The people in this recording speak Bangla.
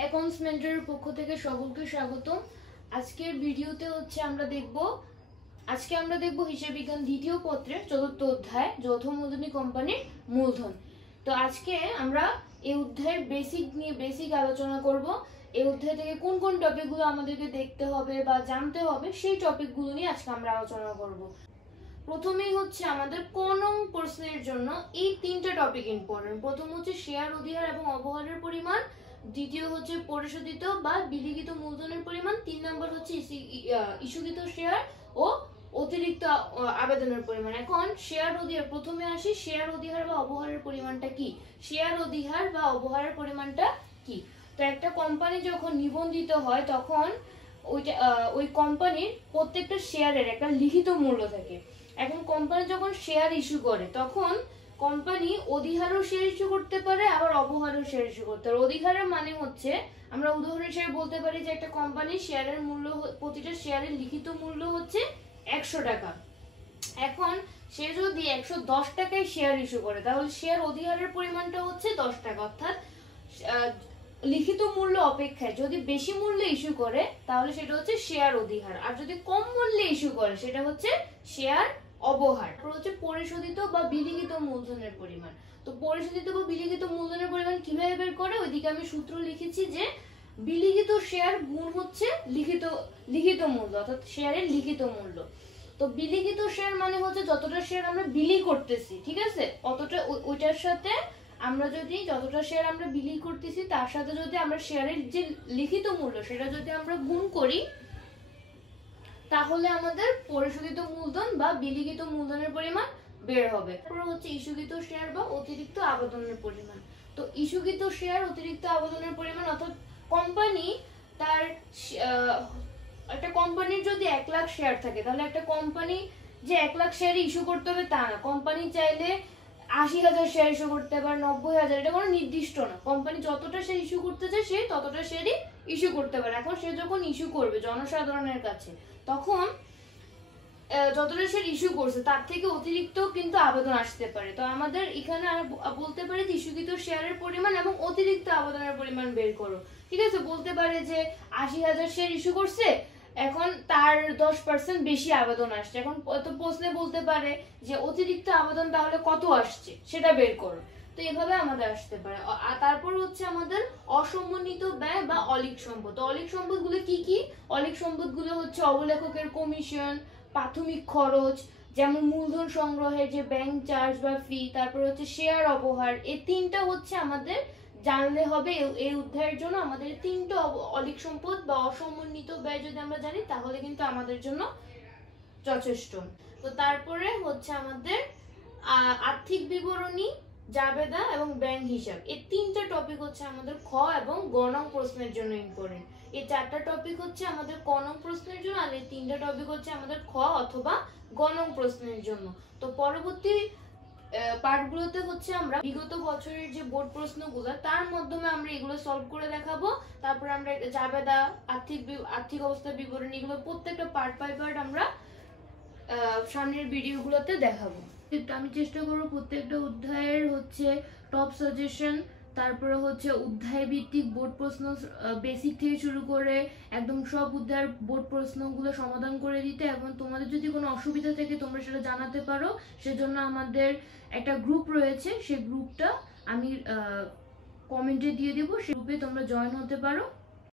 অ্যাকাউন্টসমেন্টের পক্ষ থেকে সকলকে স্বাগতম। আজকের ভিডিওতে আমরা দেখব হিসাব বিজ্ঞান দ্বিতীয় পত্রের চতুর্থ অধ্যায় যৌথ মূলধনী কোম্পানির মূলধন। তো আজকে আমরা এই অধ্যায়ের বেসিক আলোচনা করব। এই অধ্যায় থেকে কোন কোন টপিকগুলো আমাদেরকে দেখতে হবে বা জানতে হবে সেই টপিকগুলো নিয়ে আজকে আমরা আলোচনা করব। প্রথমেই হচ্ছে আমাদের ক নং প্রশ্নের জন্য এই তিনটা টপিক ইম্পর্টেন্ট। প্রথম হচ্ছে শেয়ার অধিহার এবং অবহারের পরিমাণ, দ্বিতীয় হচ্ছে পরিশোধিত বা বিলিখিত মূলধনের পরিমাণ, 3 নম্বর হচ্ছে ইস্যুকৃত শেয়ার ও অতিরিক্ত আবেদনের পরিমাণ। এখন শেয়ার অধিহার, প্রথমে আসি শেয়ার অধিহার বা অবহারের পরিমাণটা কি। শেয়ার অধিহার বা অবহারের পরিমাণটা কি? তো একটা কোম্পানি যখন নিবন্ধিত হয় তখন ওই কোম্পানির প্রত্যেকটা শেয়ারের একটা লিখিত মূল্য থাকে। এখন কোম্পানি যখন শেয়ার ইস্যু করে তখন কোম্পানি অধিহারও শেয়ার ইস্যু করতে পারে, আবার অবহারও শেয়ার ইস্যু করতে পারে। অধিহারের মানে হচ্ছে আমরা উদাহরণ হিসেবে বলতে পারি যে একটা কোম্পানির শেয়ারের মূল্য, প্রতিটা শেয়ারের লিখিত মূল্য হচ্ছে 100 টাকা। এখন সে যদি 110 টাকায় শেয়ার ইস্যু করে তাহলে শেয়ার অধিহারের পরিমাণটা হচ্ছে 10 টাকা। অর্থাৎ লিখিত মূল্য অপেক্ষায় যদি বেশি মূল্যে ইস্যু করে তাহলে সেটা হচ্ছে শেয়ার অধিহার, আর যদি কম মূল্যে ইস্যু করে সেটা হচ্ছে শেয়ার অবহার। হচ্ছে পরিশোধিত বা বিলিখিত মূলধনের পরিমাণ। তো পরিশোধিত বা বিলিখিত মূলধনের পরিমাণ কিভাবে বের করে, ওইদিকে আমি সূত্র লিখেছি যে বিলিখিত শেয়ার গুণ হচ্ছে লিখিত মূল্য, অর্থাৎ শেয়ারের লিখিত মূল্য। তো বিলিখিত শেয়ার মানে হচ্ছে যতটা শেয়ার আমরা বিলি করতেছি, ঠিক আছে, অতটা ওইটার সাথে আমরা যদি যতটা শেয়ার আমরা বিলি করতেছি তার সাথে যদি আমরা শেয়ারের যে লিখিত মূল্য সেটা যদি আমরা গুণ করি তাহলে আমাদের পরিশোধিত মূলধন বা বিলিখিত মূলধনের পরিমাণ বের হবে। তারপর হচ্ছে ইস্যুকৃত শেয়ার বা অতিরিক্ত আবেদনের পরিমাণ। তো ইস্যুকৃত শেয়ার অতিরিক্ত আবেদনের পরিমাণ অর্থাৎ কোম্পানি তার একটা কোম্পানির যদি 1 লাখ শেয়ার থাকে তাহলে একটা কোম্পানি যে 1 লাখ শেয়ার ইস্যু করতে হবে তা না। কোম্পানি চাইলে 80,000 শেয়ার ইস্যু করতে পারে, 90,000, এটা কোনো নির্দিষ্ট না। কোম্পানি যতটা শেয়ার ইস্যু করতে চায় সে ততটা শেয়ারই ইস্যু করতে পারে। এখন সে যখন ইস্যু করবে জনসাধারণের কাছে তখন যতটা শেয়ার ইস্যু করছে তার থেকে অতিরিক্ত কিন্তু আবেদন আসতে পারে। তো আমাদের এখানে বলতে পারে যে ইস্যুকৃত শেয়ারের পরিমাণ এবং অতিরিক্ত আবেদনের পরিমাণ বের করো, ঠিক আছে। বলতে পারে যে 80,000 শেয়ার ইস্যু করছে, এখন তার 10% বেশি আবেদন আসছে। এখন তো প্রশ্নে বলতে পারে যে অতিরিক্ত আবেদন তাহলে কত আসছে সেটা বের করো। তো এভাবে আমাদের আসতে পারে। আর তারপর হচ্ছে আমাদের অসমন্বিত ব্যয় বা অলিক সম্পদ। অলিক সম্পদগুলো কি কি? অলিক সম্পদগুলো হচ্ছে অবলেখকের কমিশন, প্রাথমিক খরচ যেমন মূলধন সংগ্রহের যে ব্যাংক চার্জ বা ফি, তারপর হচ্ছে শেয়ার অবহার। এই তিনটা হচ্ছে আমাদের জানলে হবে এই অধ্যায়ের জন্য। আমাদের তিনটা অলিক সম্পদ বা অসমন্বিত ব্যয় যদি আমরা জানি তাহলে কিন্তু আমাদের জন্য যথেষ্ট। তো তারপরে হচ্ছে আমাদের আর্থিক বিবরণী, জাবেদা এবং ব্যাংক হিসাব। এই তিনটা টপিক হচ্ছে আমাদের খ এবং গ নং প্রশ্নের জন্য ইম্পর্টেন্ট। এই 4টা টপিক হচ্ছে আমাদের ক নং প্রশ্নের জন্য, আর এই 3টা টপিক হচ্ছে আমাদের খ অথবা গ নং প্রশ্নের জন্য। তো পরবর্তী পার্টগুলোতে হচ্ছে আমরা বিগত বছরের যে বোর্ড প্রশ্নগুলো তার মাধ্যমে আমরা এগুলো সলভ করে দেখাবো। তারপর আমরা জাবেদা, আর্থিক অবস্থা বিবরণী, এগুলো প্রত্যেকটা পার্ট বাই পার্ট আমরা সামনের ভিডিওগুলোতে দেখাবো। আমি চেষ্টা করবো প্রত্যেকটা অধ্যায়ের হচ্ছে টপ সাজেশন, তারপরে হচ্ছে অধ্যায় ভিত্তিক বোর্ড প্রশ্ন বেসিক থেকে শুরু করে একদম সব অধ্যায়ের বোর্ড প্রশ্নগুলো সমাধান করে দিতে। এবং তোমাদের যদি কোনো অসুবিধা থাকে তোমরা সেটা জানাতে পারো। সেজন্য আমাদের একটা গ্রুপ রয়েছে, সেই গ্রুপটা আমি কমেন্টে দিয়ে দেবো, সেই গ্রুপে তোমরা জয়েন হতে পারো।